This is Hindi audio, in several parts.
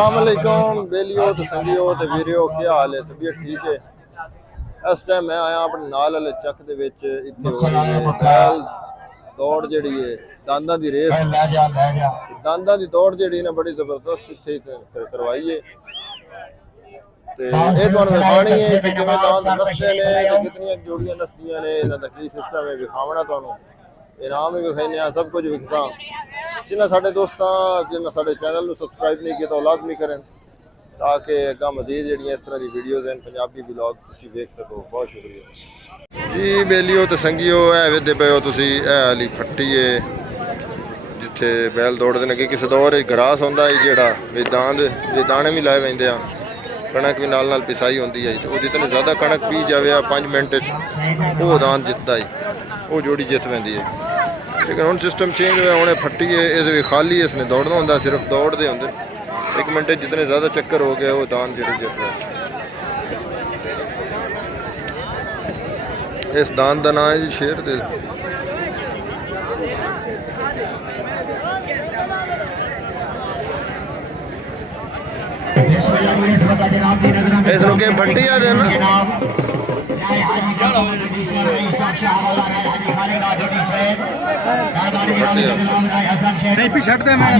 अस्सलाम वालेकुम बेलियो तो संगियो ते वीरियो क्या हाल है? तबीयत ठीक है? इस टाइम मैं आया अपने नाल वाले चक दे विच इत्थे हो रही है बैल दौड़ जिहड़ी है दांदा दी रेस दांदा दी दौड़ जिहड़ी ना बड़ी जबरदस्त इत्थे करवाई है ते ये तुहानू विखाणी है कि किवें दांद नसदे ने ते कितनी जोड़ियां नसदियां ने इन्हां दा की सिस्टम है विखावना तुहानू इनाम भी विखाने सब कुछ विखसा जिन्हें साढ़े दोस्तों जिन्हें साढ़े चैनल को सबसक्राइब नहीं किया तो लाजमी करें ताकि अगर मजीद जी इस तरह की वीडियोज़ हैं पंजाबी ब्लॉग तुम देख सको। बहुत शुक्रिया जी बेलियो तो संगियो है वेदे पे हो तुसी हाली फट्टी है जिथे बैल दौड़ते हैं कि किसी दौर ग्रास होंदा है जेड़ा दाने भी लाए वेंदे हैं कणक भी नाल पिसाई होंदी है तो जितने ज़्यादा कणक पी जाए 5 मिनट वो दान जितता है वो जोड़ी जित वेंदी है। लेकिन हम सिस्टम चेंज हुआ उन्हें फट्टी है ये खाली इसने दौड़ना होंगे सिर्फ दौड़ते होंगे 1 मिनट जितने ज़्यादा चक्कर हो गए वो दान जो जित रहा है। इस दान का नाम है जी शेर दिल। इस के फट्टी आ देना नहीं पीछे हटते मैं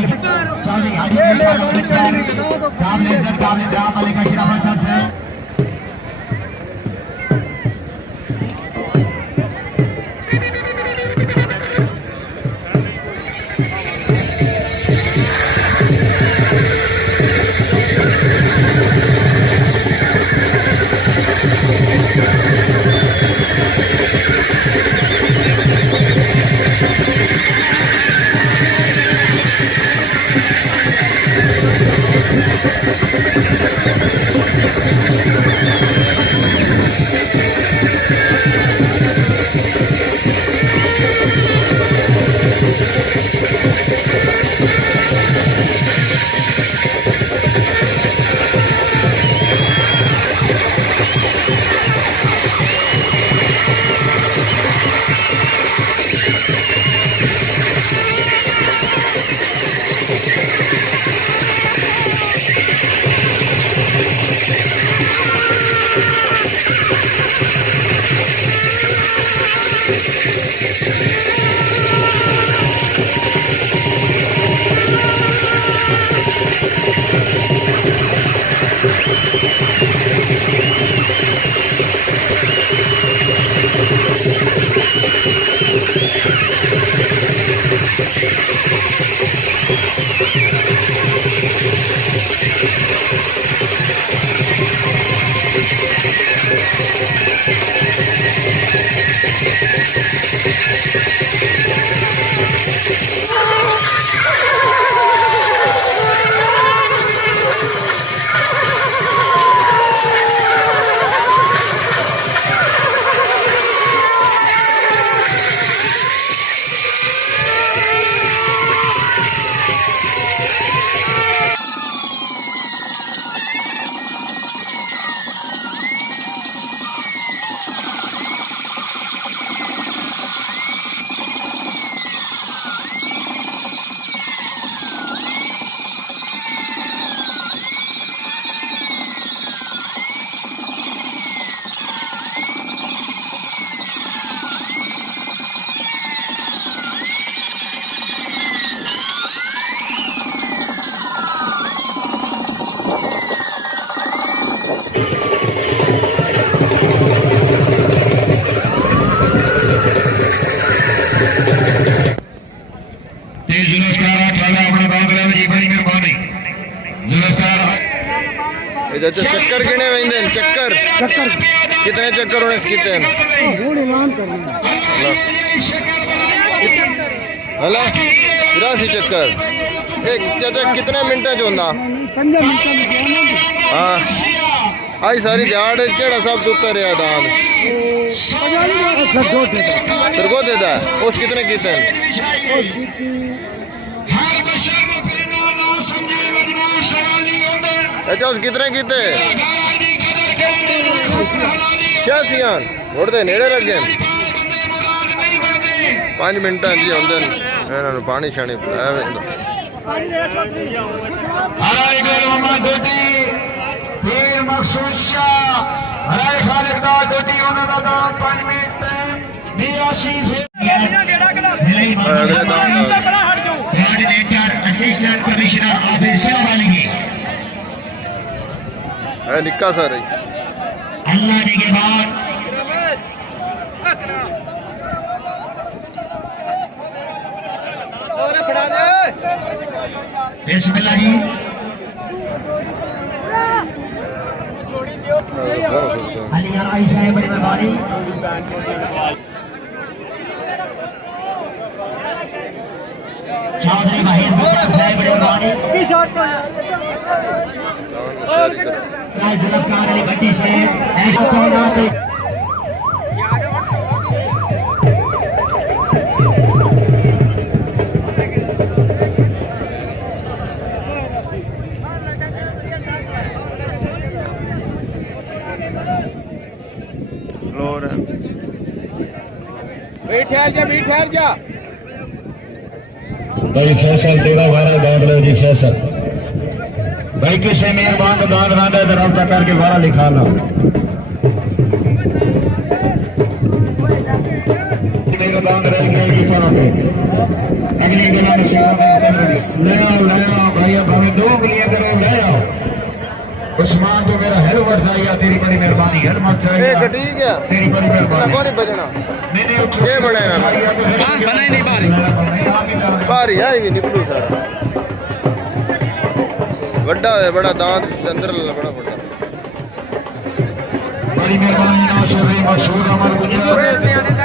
चक्कर गिने वेंदे चक्कर कितने चक्कर उन्हें कितने हला 83 चक्कर एक चाचा कितने मिनट होंदा 15 मिनट हाँ आई सारी दिहाड़ केड़ा सब उत्तर रहा दान सरगो देता उस कितने कितने अच्छा उस कितने कीते 86 मुड़ दे नेड़े लगे 5 मिनट जी आते इन्होंने पानी शानी पिलाया ਦਾ ਦਾਨ 5 ਮਿੰਟ ਸੇ 82 ਅਗਲੇ ਦਾਨ coordinator assistant commissioner office Shivali ਹੈ ਨਿੱਕਾ ਸਰ ਹੈ अल्लाह जी के बाद बिस्मिल्लाह जी अली आयशा है बड़ी मेहरबानी चौधरी माहिर साहब बड़ी मेहरबानी राजलकार अली भट्टी से ऐसा कहना तो फ्लोर है ठहर जा भाई फैसल तेरा वारा दाद लो जी फैसल भाई किसी मेहरबान को दाद रहा है तो रब्ता करके वारा लिखा लो मेरा दाद रह गया जी पर अगली गला में सेवा ले आओ भाई अब हमें 2 गलियां करो ले आओ उस्मान तो मेरा हेल वर्ड चाहिए तेरी बड़ी मेहरबानी हेल मत चाहिए ਇਹ ਗੱਡੀ ਗਿਆ तेरी बड़ी मेहरबानी ਕੋਈ ਨਹੀਂ ਬਜਣਾ नहीं ये बड़ा है ना। बना नहीं बारी ਭਾਰੀ ਹੈ ਇਹ ਵੀ ਨਿਕਲੂ ਸਾਰਾ ਵੱਡਾ ਹੈ ਬੜਾ ਦਾੰਤ ਅੰਦਰ ਬੜਾ ਵੱਡਾ बड़ी मेहरबानी ना चौधरी मकसूद अमर गुजर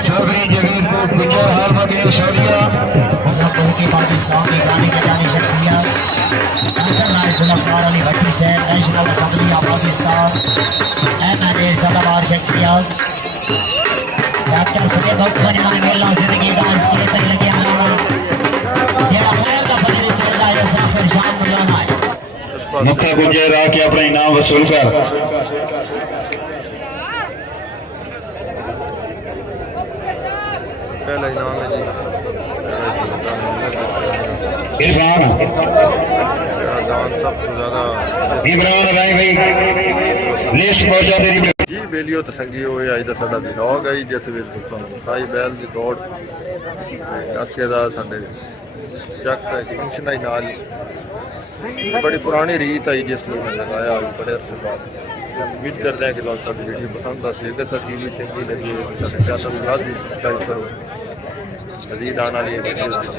चौधरी जगीर को गुजर हाल मदीन सौदिया की पाकिस्तान की गाड़ी के जाने शुक्रिया अंतरराष्ट्रीय गुलकार अली भट्टी से national assembly of Pakistan MNA सदाबार शुक्रिया डॉक्टर सुजय भक्त बनियान मेला जिंदगी का इसके कर लगे आना जेड़ा खैर का पता चल रहा है सब फिर शाम को जाना है ਇਸ ਪਾਸੇ मुख्य गुजर आके अपना इनाम वसूल कर पहला इनाम है जी इरफान मेरा दान सब तो ज्यादा इमरान राय भाई लिस्ट पहुंचा तेरी ਜੀ ਬੇਲੀਓ ਤੇ ਸੰਗੀਓ ਇਹ ਅੱਜ ਦਾ ਸਾਡਾ ਵਲੌਗ ਹੈ ਜੀ, ਜਿਸ ਵਿੱਚ ਤੁਹਾਨੂੰ ਸਾਈ ਬੈਲ ਦੀ ਦੌੜ ਅੱਕੇ ਦਾ ਸਾਡੇ ਚੱਕ ਦਾ ਫੰਕਸ਼ਨ ਆਈ ਨਾਲ ਬੜੀ ਪੁਰਾਣੀ ਰੀਤ ਆਈ ਜਿਸ ਨੂੰ ਮੈਂ ਲਗਾਇਆ ਅੱਜ ਬੜੇ ਅਰਸੇ ਬਾਅਦ उम्मीद करते हैं कि लोग साडी वीडियो पसंद आ सी अगर साडी वीडियो चंगी लगी है तो साडे चैनल को लाजमी सब्सक्राइब करो मज़ीद आने वाली वीडियो से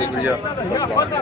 शुक्रिया।